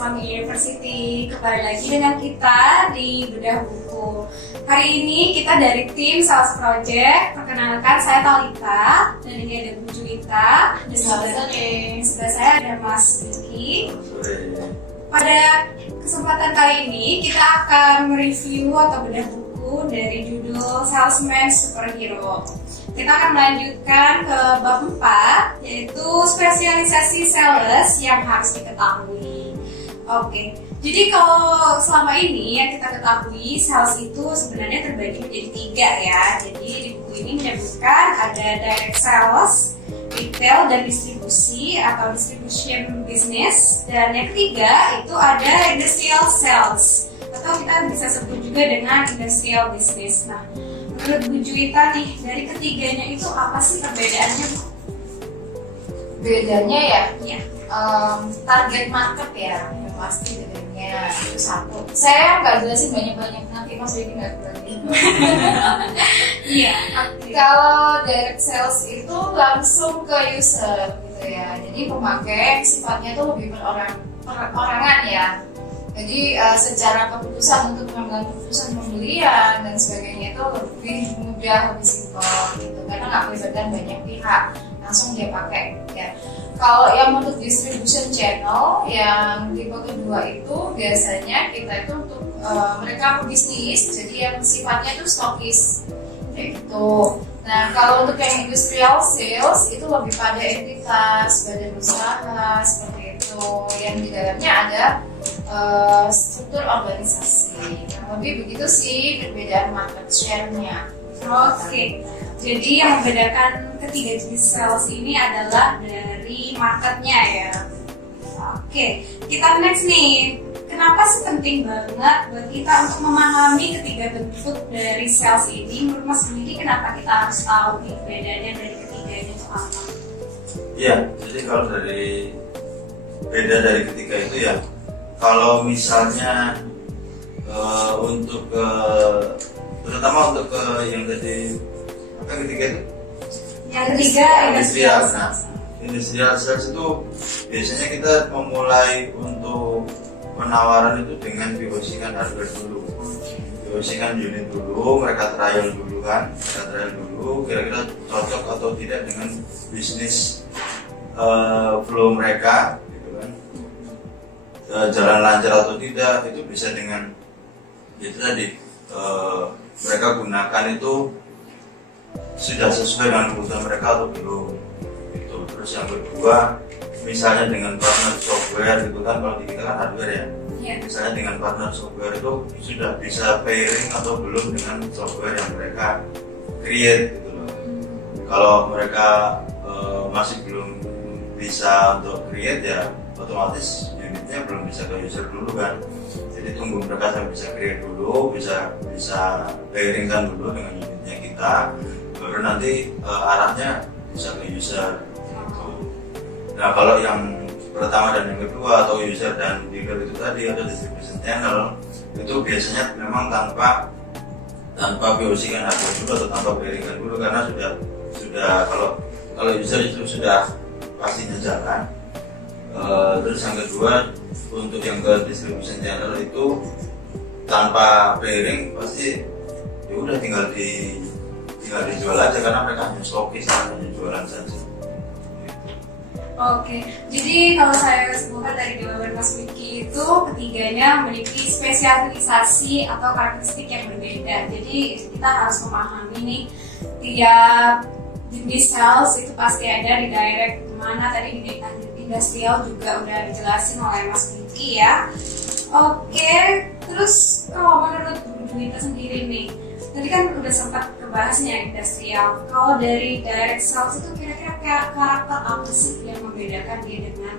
Islamic University. Kembali lagi dengan kita di Bedah Buku. Hari ini kita dari tim Sales Project. Perkenalkan, saya Talita dan ini ada Bu Juwita. Dan sebelah saya ada Mas Rizky. Pada kesempatan kali ini kita akan mereview atau bedah buku dari judul Salesman Superhero. Kita akan melanjutkan ke bab 4, yaitu spesialisasi sales yang harus diketahui. Oke, jadi kalau selama ini yang kita ketahui, sales itu sebenarnya terbagi menjadi 3 ya. Jadi di buku ini menyebutkan ada direct sales, retail dan distribusi atau distribution business, dan yang ketiga itu ada industrial sales atau kita bisa sebut juga dengan industrial business. Nah, menurut Bu Juwita nih, dari ketiganya itu apa sih perbedaannya, Bu? Bedanya ya? Iya. Target market ya, yang pasti bedanya itu satu. Saya nggak jelasin banyak-banyak, nanti Mas Vicky nggak berani. Iya. Kalau direct sales itu langsung ke user gitu ya. Jadi pemakai sifatnya itu lebih perorangan ya. Jadi secara keputusan untuk mengambil keputusan pembelian dan sebagainya itu lebih mudah, lebih simpel gitu. Karena nggak melibatkan banyak pihak, langsung dia pakai ya. Kalau yang untuk distribution channel yang tipe kedua itu biasanya kita itu untuk mereka bisnis, jadi yang sifatnya itu stokis kayak gitu. Nah, kalau untuk yang industrial sales itu lebih pada entitas, badan usaha seperti itu, yang di dalamnya ada struktur organisasi. Nah, lebih begitu sih perbedaan market share-nya. Oke. Jadi yang membedakan ketiga jenis sales ini adalah dari marketnya ya. Oke, kita next nih. Kenapa sih penting banget buat kita untuk memahami ketiga bentuk dari sales ini? Menurut Mas Willy, kenapa kita harus tahu nih bedanya dari ketiganya itu apa? Iya, jadi kalau beda dari ketiga itu ya, kalau misalnya untuk terutama untuk yang tadi apa yang ketiga itu? Yang ketiga industrial sales. Industrial sales itu biasanya kita memulai untuk penawaran itu dengan POC-kan hardware dulu, POC-kan unit dulu, mereka trial dulu kira-kira cocok atau tidak dengan bisnis flow mereka, gitu kan, jalan lancar atau tidak, itu bisa dengan itu tadi mereka gunakan itu sudah sesuai dengan kebutuhan mereka atau belum, gitu. Terus yang kedua, misalnya dengan partner software gitu kan, kalau di kita kan hardware ya. Misalnya dengan partner software itu sudah bisa pairing atau belum dengan software yang mereka create gitu loh. Kalau mereka masih belum bisa untuk create ya otomatis unitnya belum bisa ke user dulu kan. Jadi tunggu mereka sampai bisa create dulu, bisa pairingkan dulu dengan unitnya kita, baru nanti arahnya bisa ke user. Nah, kalau yang pertama dan yang kedua atau user dan dealer itu tadi atau distribution channel itu biasanya memang tanpa POC kan hardware dulu atau tanpa pairing kan dulu, karena sudah kalau user itu sudah pastinya jalan. Terus yang kedua untuk yang ke distribution channel itu tanpa pairing pasti ya udah tinggal dijual aja, karena mereka hanya stokis, hanya jualan saja. Oke, jadi kalau saya simpulkan dari jawaban Mas Vicky itu ketiganya memiliki spesialisasi atau karakteristik yang berbeda. Jadi kita harus memahami nih, tiap jenis sales itu pasti ada di direct, mana tadi di industrial juga udah dijelasin oleh Mas Vicky ya. Oke, terus kalau menurut Bu Juwita sendiri nih, tadi kan udah sempat kebahasnya industrial. Kalau dari direct sales itu kira-kira karakter apa sih yang membedakan dia dengan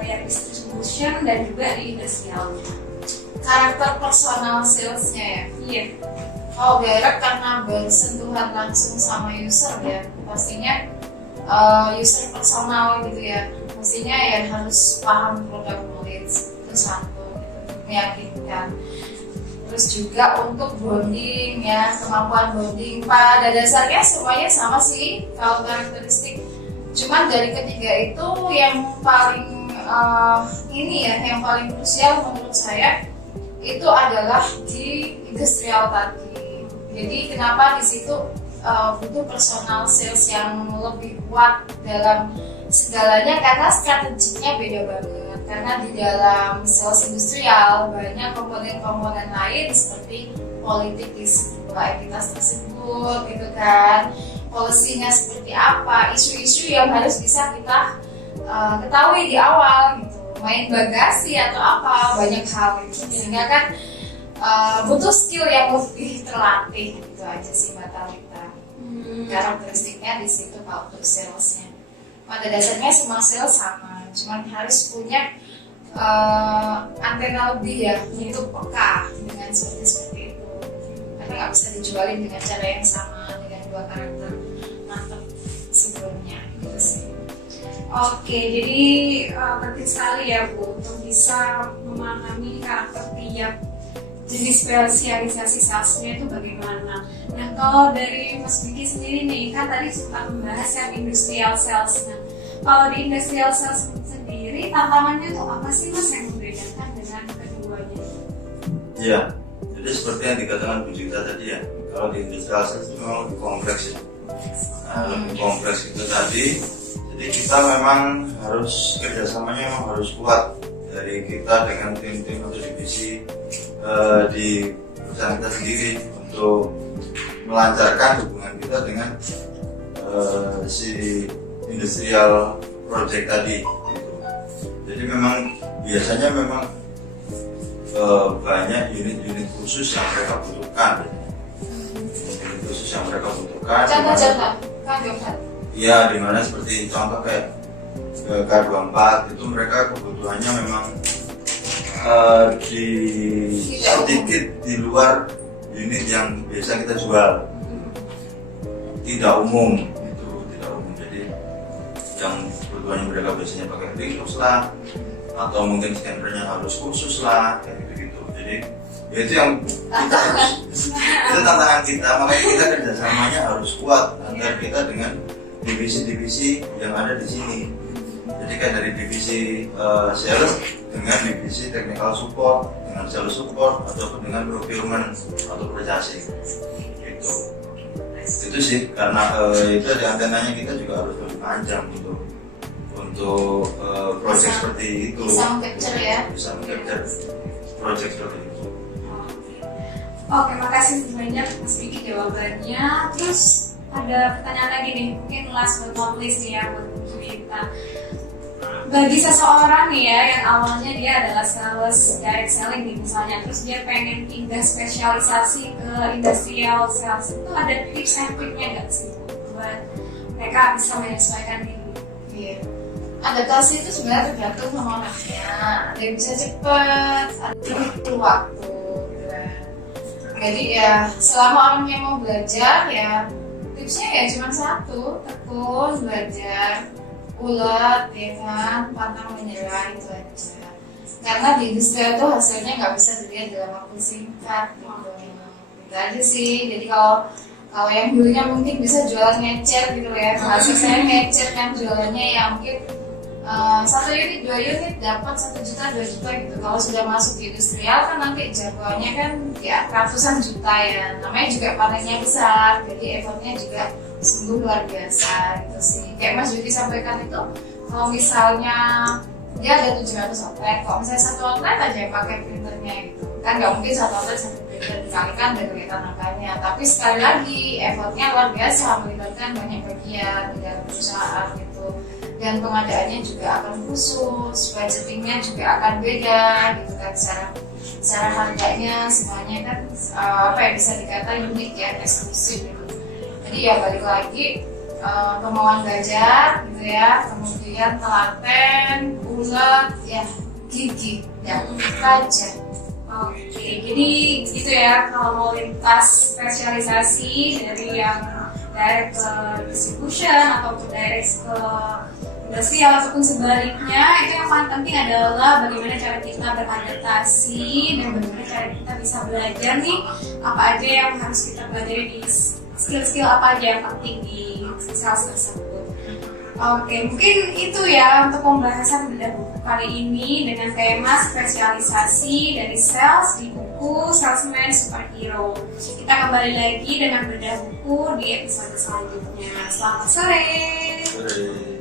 yang distribution dan juga di industrialnya? Karakter personal salesnya ya. Iya. Kalau direct karena bersentuhan langsung sama user ya, pastinya user personal gitu ya. Pastinya ya harus paham produk knowledge, itu satu gitu, meyakinkan. Terus juga untuk bonding ya, kemampuan bonding pada dasarnya semuanya sama sih kalau karakteristik. Cuman dari ketiga itu yang paling ini ya, yang paling krusial menurut saya itu adalah di industrial tadi. Jadi kenapa di situ butuh personal sales yang lebih kuat dalam segalanya, karena strateginya beda banget. Karena di dalam sales industrial banyak komponen-komponen lain seperti politik di sebuah entitas tersebut gitu kan, polisinya seperti apa, isu-isu yang harus bisa kita ketahui di awal gitu, main bagasi atau apa, banyak hal gitu. Sehingga kan butuh skill yang lebih terlatih gitu aja sih Mbak Talita. Karakteristiknya di situ kalau untuk salesnya. Pada dasarnya semua sales sama, cuman harus punya antena lebih ya untuk peka dengan seperti itu. Karena nggak bisa dijualin dengan cara yang sama dengan dua karakter mantap sebelumnya gitu sih. Oke, jadi penting sekali ya Bu untuk bisa memahami karakter tiap jenis spesialisasi salesnya itu bagaimana. Nah, kalau dari Mas Vicky sendiri nih, kan tadi sempat membahas yang industrial sales. Nah, kalau di industrial sales sendiri, tantangannya tuh apa sih Mas yang membedakan dengan keduanya? Iya, jadi seperti yang dikatakan Bu Gita tadi ya, kalau di industrial sales itu memang lebih kompleks ya. Lebih kompleks itu tadi, jadi kita memang harus kerjasamanya memang harus kuat dari kita dengan tim-tim atau divisi di perusahaan kita sendiri untuk melancarkan hubungan kita dengan si industrial project tadi gitu. Jadi memang biasanya memang banyak unit-unit khusus yang mereka butuhkan. Unit khusus yang mereka butuhkan. Contoh-contoh, K24. Iya, dimana seperti contoh kayak K24 itu mereka kebutuhannya memang sedikit di luar unit yang biasa kita jual, tidak umum itu, tidak umum. Jadi yang kebutuhannya mereka biasanya pakai Windows lah, atau mungkin scannernya harus khusus lah, kayak gitu. Jadi ya itu yang kita harus, itu tantangan kita, makanya kita kerjasamanya harus kuat antara kita dengan divisi-divisi yang ada di sini. Jadi kayak dari divisi sales dengan divisi technical support, dengan sales support, ataupun dengan procurement atau purchasing gitu. Itu sih karena itu ada antenanya, kita juga harus lebih panjang untuk project seperti itu. Bisa mengcapture ya. Bisa mengcapture project seperti itu. Oke, makasih banyak Mas Vicky jawabannya. Terus ada pertanyaan lagi nih, mungkin last but not least nih ya buat Bu Juwita. Bagi seseorang nih ya yang awalnya dia adalah sales direct selling nih misalnya, terus dia pengen pindah spesialisasi ke industrial sales, itu ada tips and triknya nggak sih buat mereka bisa menyesuaikan diri? Iya. Adaptasi itu sebenarnya tergantung sama orangnya. Ada yang bisa cepat, ada yang perlu waktu gitu kan. Jadi ya selama orangnya mau belajar ya tipsnya ya cuma satu, tekun, belajar, ulet, ya kan, pantang menyerah, itu aja. Karena di industri itu hasilnya nggak bisa dilihat dalam waktu singkat gitu. Itu aja sih. Jadi kalau yang dulunya mungkin bisa jualan ngecer gitu ya, masih saya ngecer kan jualannya yang mungkin 1 unit, 2 unit dapat 1 juta, 2 juta gitu. Kalau sudah masuk di industrial kan nanti jagoannya kan ya ratusan juta ya. Namanya juga panennya besar, jadi effortnya juga sungguh luar biasa gitu sih. Kayak Mas Vicky sampaikan itu, kalau misalnya dia ada 700 outlet, kalau misalnya 1 outlet aja pakai printernya gitu kan nggak mungkin 1 outlet 1 printer, dikalikan dan kelihatan angkanya. Tapi sekali lagi effortnya luar biasa, melibatkan banyak bagian di dalam perusahaan gitu, dan pengadaannya juga akan khusus, budgetingnya juga akan beda gitu kan, secara harganya semuanya kan apa ya, bisa dikata unik ya, eksklusif gitu. Jadi ya balik lagi kemauan belajar gitu ya, kemudian telaten, ulet, ya gigih, ya aja. Oke, jadi gitu ya kalau mau lintas spesialisasi dari yang direct ke distribution ataupun direct ke industrial ataupun sebaliknya, itu yang paling penting adalah bagaimana cara kita beradaptasi dan bagaimana cara kita bisa belajar nih apa aja yang harus kita pelajari di skill-skill apa aja yang penting di sales tersebut. Oke, mungkin itu ya untuk pembahasan bedah buku kali ini dengan tema spesialisasi dari sales di buku Salesman Superhero. Kita kembali lagi dengan bedah buku di episode selanjutnya. Selamat sore.